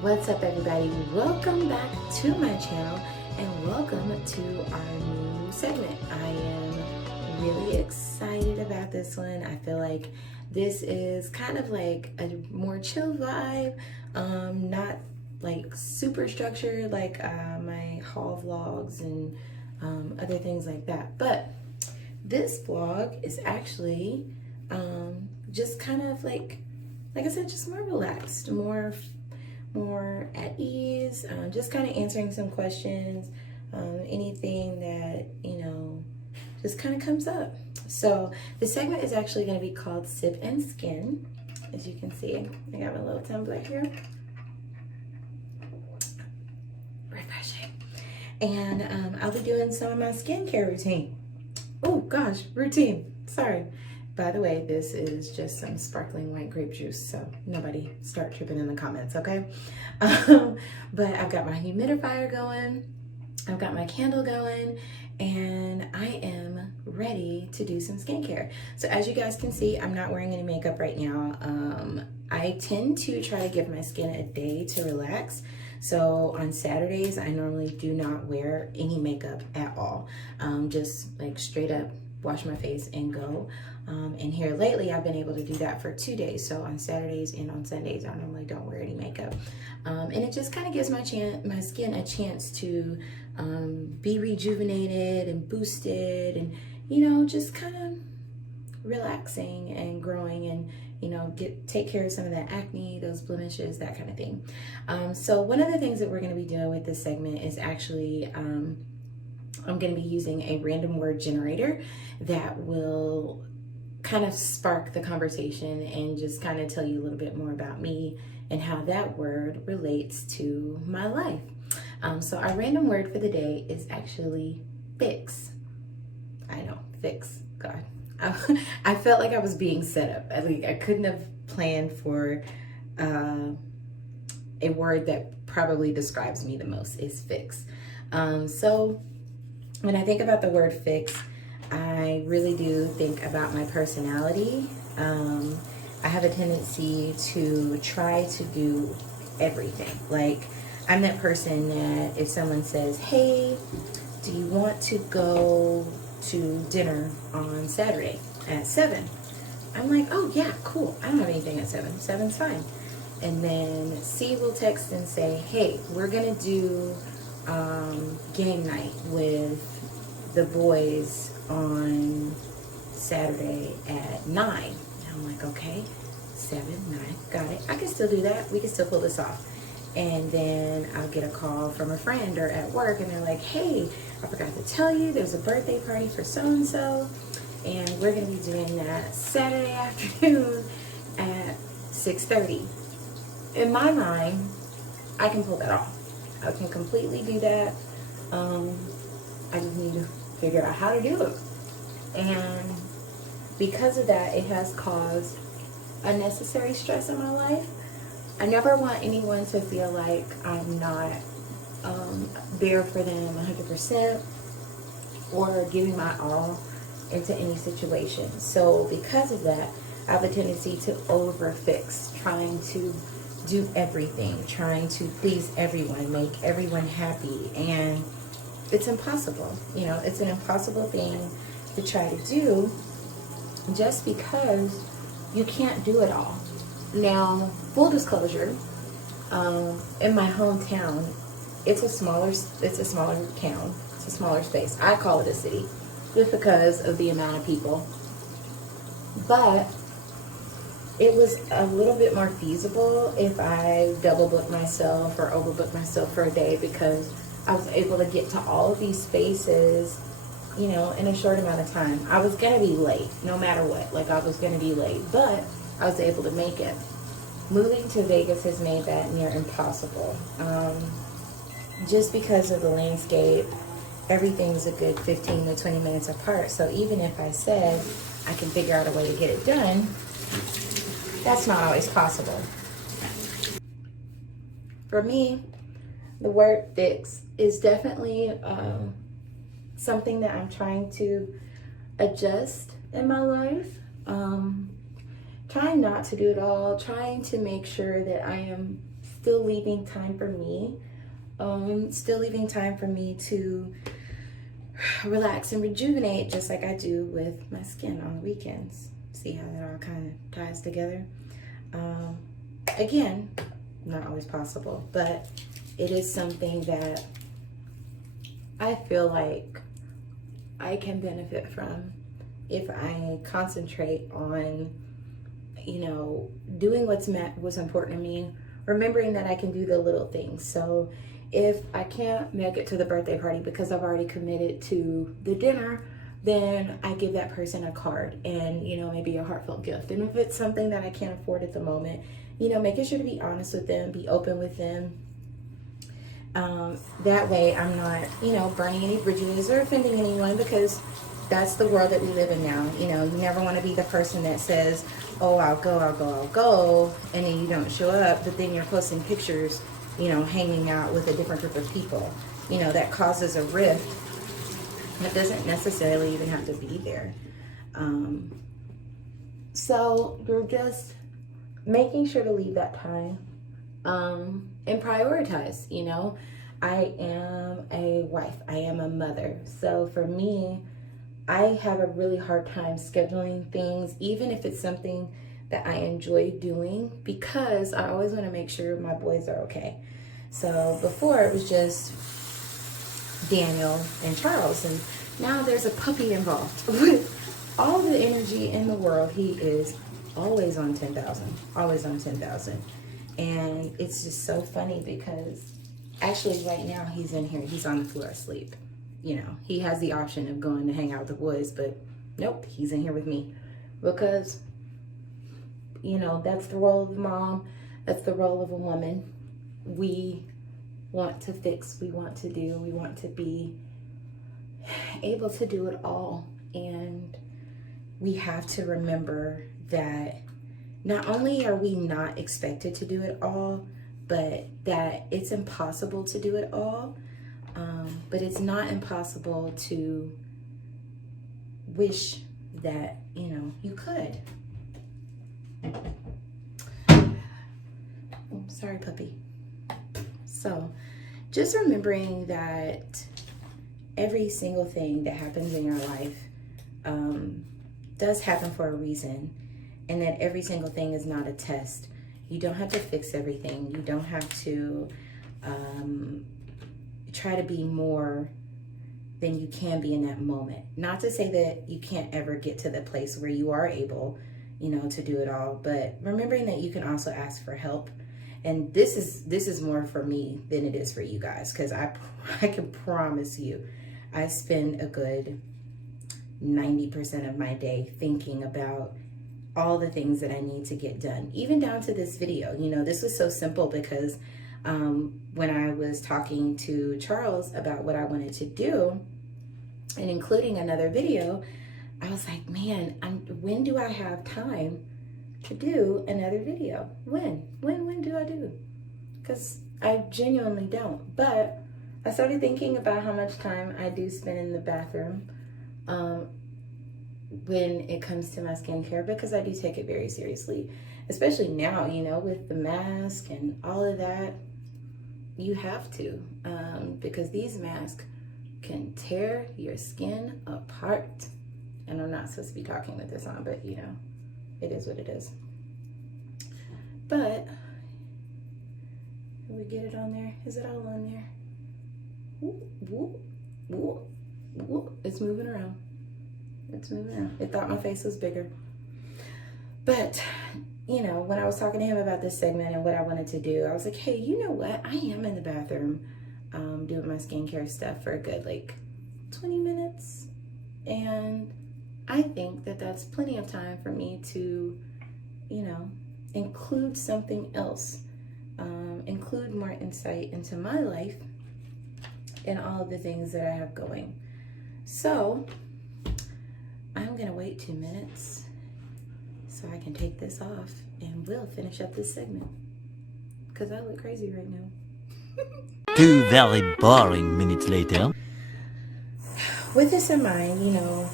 What's up, everybody? Welcome back to my channel and welcome to our new segment. I am really excited about this one. I feel like this is kind of like a more chill vibe, not like super structured like my haul vlogs and other things like that. But this vlog is actually just kind of like I said, just more relaxed, more at ease, just kind of answering some questions, anything that, just kind of comes up. So the segment is actually going to be called Sip and Skin. As you can see, I got my little tumbler here. Refreshing. And I'll be doing some of my skincare routine. Oh gosh, routine. Sorry. By the way, this is just some sparkling white grape juice, so nobody start tripping in the comments, okay? But I've got my humidifier going, I've got my candle going, and I am ready to do some skincare. So as you guys can see, I'm not wearing any makeup right now. I tend to try to give my skin a day to relax. So on Saturdays, I normally do not wear any makeup at all. Just like straight up wash my face and go. And here lately, I've been able to do that for 2 days. So on Saturdays and on Sundays, I normally don't wear any makeup. And it just kind of gives my skin a chance to be rejuvenated and boosted and, just kind of relaxing and growing and, take care of some of that acne, those blemishes, that kind of thing. So one of the things that we're going to be doing with this segment is actually, I'm going to be using a random word generator that will kind of spark the conversation and just kind of tell you a little bit more about me and how that word relates to my life. So our random word for the day is actually fix. I know, fix, God. I felt like I was being set up. I couldn't have planned for a word that probably describes me the most is fix. So when I think about the word fix, I really do think about my personality. I have a tendency to try to do everything. Like, I'm that person that if someone says, hey, do you want to go to dinner on Saturday at 7? I'm like, oh yeah, cool. I don't have anything at 7. 7's fine. And then C will text and say, hey, we're gonna do game night with the boys on Saturday at 9. And I'm like, okay, 7, 9, got it. I can still do that. We can still pull this off. And then I'll get a call from a friend or at work and they're like, hey, I forgot to tell you there's a birthday party for so-and-so and we're gonna be doing that Saturday afternoon at 6:30. In my mind, I can pull that off. I can completely do that. I just need to figure out how to do it. And because of that, it has caused unnecessary stress in my life. I never want anyone to feel like I'm not there for them 100% or giving my all into any situation. So because of that, I have a tendency to overfix, trying to do everything, trying to please everyone, make everyone happy, and it's impossible. It's an impossible thing to try to do just because you can't do it all. Now, full disclosure, in my hometown, it's a smaller town, it's a smaller space. I call it a city just because of the amount of people. But it was a little bit more feasible if I double booked myself or overbooked myself for a day, because I was able to get to all of these spaces, in a short amount of time. I was going to be late, no matter what. I was going to be late, but I was able to make it. Moving to Vegas has made that near impossible. Just because of the landscape, everything's a good 15 to 20 minutes apart. So even if I said I can figure out a way to get it done, that's not always possible. For me, the word fix is definitely something that I'm trying to adjust in my life. Trying not to do it all, trying to make sure that I am still leaving time for me, still leaving time for me to relax and rejuvenate, just like I do with my skin on the weekends. See how that all kind of ties together? Again, not always possible, but it is something that I feel like I can benefit from if I concentrate on, you know, doing what's important to me, remembering that I can do the little things. So if I can't make it to the birthday party because I've already committed to the dinner, then I give that person a card and, you know, maybe a heartfelt gift. And if it's something that I can't afford at the moment, you know, making sure to be honest with them, be open with them. That way I'm not, you know, burning any bridges or offending anyone, because that's the world that we live in now. You know, you never want to be the person that says, oh, I'll go, and then you don't show up, but then you're posting pictures, you know, hanging out with a different group of people. You know, that causes a rift that doesn't necessarily even have to be there. So you're just making sure to leave that time and prioritize. You know, I am a wife, I am a mother. So for me, I have a really hard time scheduling things, even if it's something that I enjoy doing, because I always want to make sure my boys are okay. So before it was just Daniel and Charles, and now there's a puppy involved. With all the energy in the world, he is always on 10,000, always on 10,000. And it's just so funny because actually right now he's in here, he's on the floor asleep. You know, he has the option of going to hang out with the boys, but nope, he's in here with me, because, you know, that's the role of a mom. That's the role of a woman. We want to fix, we want to do, we want to be able to do it all. And we have to remember that not only are we not expected to do it all, but that it's impossible to do it all. But it's not impossible to wish that, you know, you could. Oh, sorry, puppy. So just remembering that every single thing that happens in your life does happen for a reason, and that every single thing is not a test. You don't have to fix everything. You don't have to try to be more than you can be in that moment. Not to say that you can't ever get to the place where you are able, you know, to do it all, but remembering that you can also ask for help. And this is more for me than it is for you guys, because I can promise you, I spend a good 90% of my day thinking about all the things that I need to get done, even down to this video. You know, this was so simple because when I was talking to Charles about what I wanted to do and including another video, I was like, man, when do I have time to do another video? When do I do? Because I genuinely don't. But I started thinking about how much time I do spend in the bathroom when it comes to my skincare, because I do take it very seriously, especially now, you know, with the mask and all of that. You have to, because these masks can tear your skin apart. And I'm not supposed to be talking with this on, but you know, it is what it is. But can we get it on there? Is it all on there? Whoop, whoop, whoop, whoop. It's moving around. It's moving around. It thought my face was bigger. But you know, when I was talking to him about this segment and what I wanted to do, I was like, hey, you know what? I am in the bathroom doing my skincare stuff for a good like 20 minutes. And I think that that's plenty of time for me to, you know, include something else, include more insight into my life and all of the things that I have going. So I'm gonna wait 2 minutes so I can take this off and we'll finish up this segment, because I look crazy right now. 2 very boring minutes later. With this in mind, you know,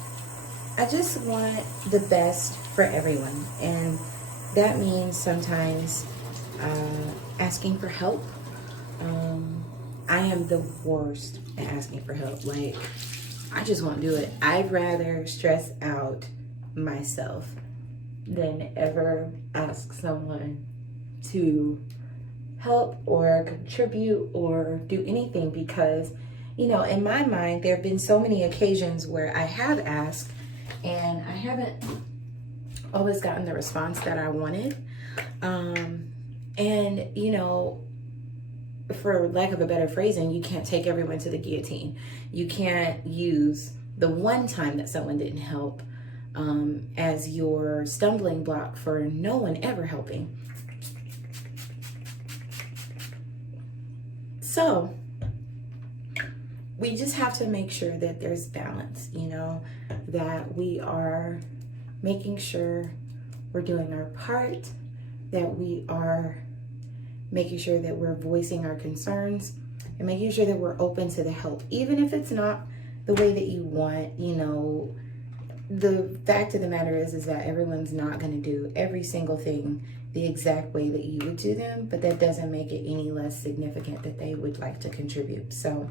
I just want the best for everyone. And that means sometimes asking for help. I am the worst at asking for help. Like, I just won't do it. I'd rather stress out myself than ever ask someone to help or contribute or do anything, because, you know, in my mind, there have been so many occasions where I have asked and I haven't always gotten the response that I wanted. And, you know, for lack of a better phrasing, you can't take everyone to the guillotine. You can't use the one time that someone didn't help as your stumbling block for no one ever helping. So we just have to make sure that there's balance, you know, that we are making sure we're doing our part, that we are making sure that we're voicing our concerns, and making sure that we're open to the help, even if it's not the way that you want. You know, the fact of the matter is that everyone's not going to do every single thing the exact way that you would do them, but that doesn't make it any less significant that they would like to contribute. So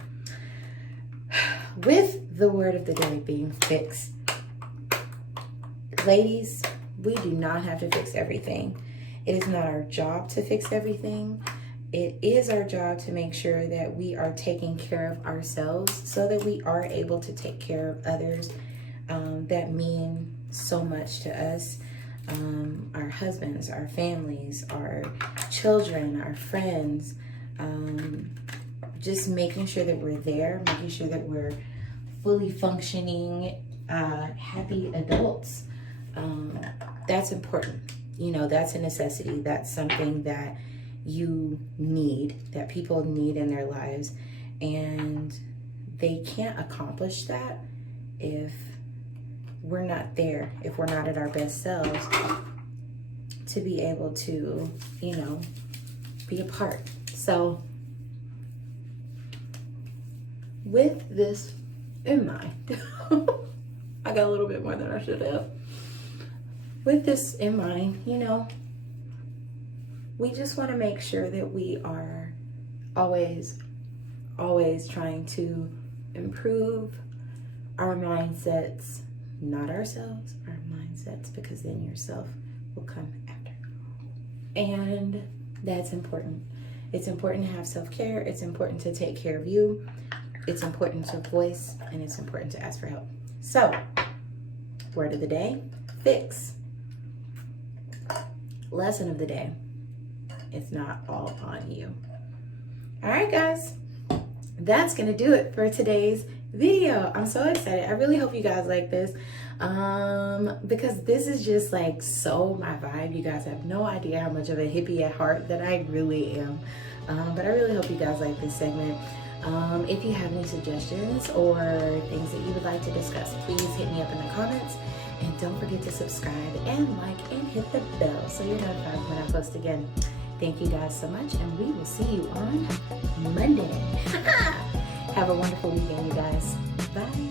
with the word of the day being fix, ladies, we do not have to fix everything. It is not our job to fix everything. It is our job to make sure that we are taking care of ourselves so that we are able to take care of others that mean so much to us. Our husbands, our families, our children, our friends. Just making sure that we're there, making sure that we're fully functioning, happy adults. That's important. You know, that's a necessity. That's something that you need, that people need in their lives. And they can't accomplish that if we're not there, if we're not at our best selves to be able to, you know, be a part. So with this in mind, I got a little bit more than I should have. With this in mind, you know, we just want to make sure that we are always trying to improve our mindsets, not ourselves, our mindsets, because then yourself will come after. And that's important. It's important to have self-care. It's important to take care of you. It's important to voice, and it's important to ask for help. So, word of the day, fix. Lesson of the day, it's not all on you. All right, guys, that's gonna do it for today's video. I'm so excited. I really hope you guys like this because this is just like so my vibe. You guys have no idea how much of a hippie at heart that I really am, but I really hope you guys like this segment. If you have any suggestions or things that you would like to discuss, please hit me up in the comments. And don't forget to subscribe and like and hit the bell so you're notified when I post again. Thank you guys so much, and we will see you on Monday. Have a wonderful weekend, you guys. Bye.